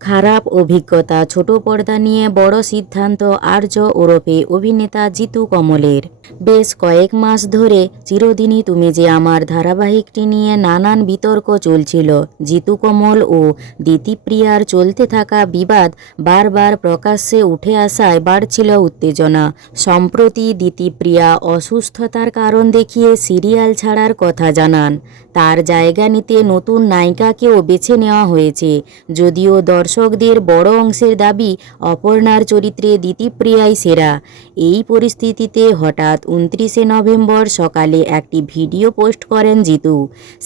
খারাপ অভিজ্ঞতা, ছোট পর্দা নিয়ে বড় সিদ্ধান্ত আর্য ওরফে অভিনেতা জিতু কমলের। বেশ কয়েক মাস ধরে চিরদিনই তুমি যে আমার ধারাবাহিকটি নিয়ে নানান বিতর্ক চলছিল। জিতু কমল ও দিতিপ্রিয়ার চলতে থাকা বিবাদ বারবার প্রকাশ্যে উঠে আসায় বাড়ছিল উত্তেজনা। সম্প্রতি দিতিপ্রিয়া অসুস্থতার কারণ দেখিয়ে সিরিয়াল ছাড়ার কথা জানান। তার জায়গা নিতে নতুন নায়িকাকেও বেছে নেওয়া হয়েছে। যদিও দর্শকদের বড় অংশের দাবি অপর্ণার চরিত্রে দিতিপ্রিয়াই সেরা। এই পরিস্থিতিতে হঠাৎ 29শে নভেম্বর সকালে একটি ভিডিও পোস্ট করেন জিতু।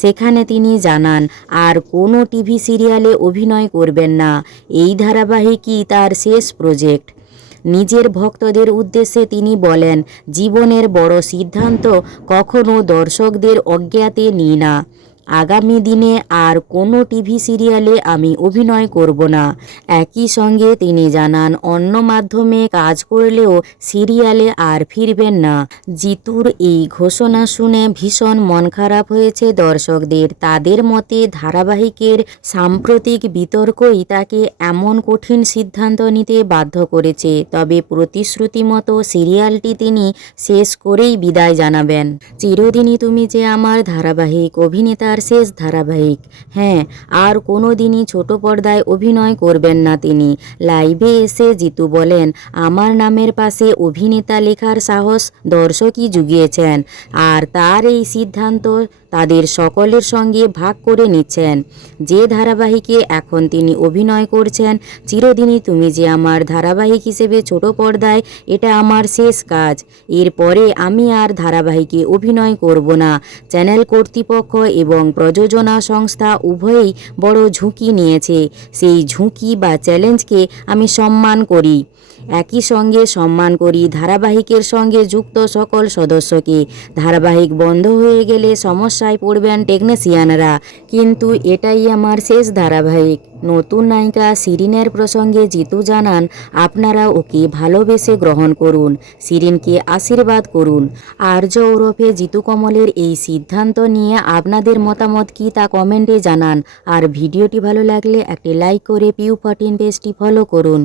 সেখানে তিনি জানান আর কোনো টিভি সিরিয়ালে অভিনয় করবেন না। এই ধারাবাহিকই তার শেষ প্রজেক্ট। নিজের ভক্তদের উদ্দেশ্যে তিনি বলেন, জীবনের বড় সিদ্ধান্ত কখনো দর্শকদের অজ্ঞাতে নিই না। আগামী দিনে আর কোনো টিভি সিরিয়ালে আমি অভিনয় করব না। একই সঙ্গে তিনি জানান অন্য মাধ্যমে কাজ করলেও সিরিয়ালে আর ফিরবেন না। জিতুর এই ঘোষণা শুনে ভীষণ মন খারাপ হয়েছে দর্শকদের। তাদের মতে ধারাবাহিকের সাম্প্রতিক বিতর্কই তাকে এমন কঠিন সিদ্ধান্ত নিতে বাধ্য করেছে। তবে প্রতিশ্রুতি মতো সিরিয়ালটি তিনি শেষ করেই বিদায় জানাবেন। চিরদিনই তুমি যে আমার ধারাবাহিক অভিনেতার শেষ ধারাবাহিক। হ্যাঁ, আর কোনো দিনই ছোট পর্দায় অভিনয় করবেন না তিনি। লাইভে এসে জিতু বলেন, আমার নামের পাশে অভিনেতা লেখার সাহস দর্শকই জুগিয়েছেন। আর তার এই সিদ্ধান্ত তাদের সকলের সঙ্গে ভাগ করে নিচ্ছেন। যে ধারাবাহিকে এখন তিনি অভিনয় করছেন, চিরদিনই তুমি যে আমার ধারাবাহিক হিসেবে ছোট পর্দায় এটা আমার শেষ কাজ। এরপরে আমি আর ধারাবাহিকে অভিনয় করব না। চ্যানেল কর্তৃপক্ষ এবং প্রযোজনা সংস্থা উভয়েই বড় ঝুঁকি নিয়েছে। সেই ঝুঁকি বা চ্যালেঞ্জকে আমি সম্মান করি। একই সঙ্গে সম্মান করি ধারাবাহিকের সঙ্গে যুক্ত সকল সদস্যকে। ধারাবাহিক বন্ধ হয়ে গেলে সমস্যায় পড়বেন টেকনিশিয়ানরা, কিন্তু এটাই আমার শেষ ধারাবাহিক। নতুন নায়িকা শিরিনের প্রসঙ্গে জিতু জানান, আপনারা ওকে ভালোবেসে গ্রহণ করুন, শিরিনকে আশীর্বাদ করুন। আর্য ওরফে জিতু কমলের এই সিদ্ধান্ত নিয়ে আপনাদের মতামত কি তা কমেন্টে জানান। আর ভিডিওটি ভালো লাগলে একটি লাইক করে পিউ14 পেজটি ফলো করুন।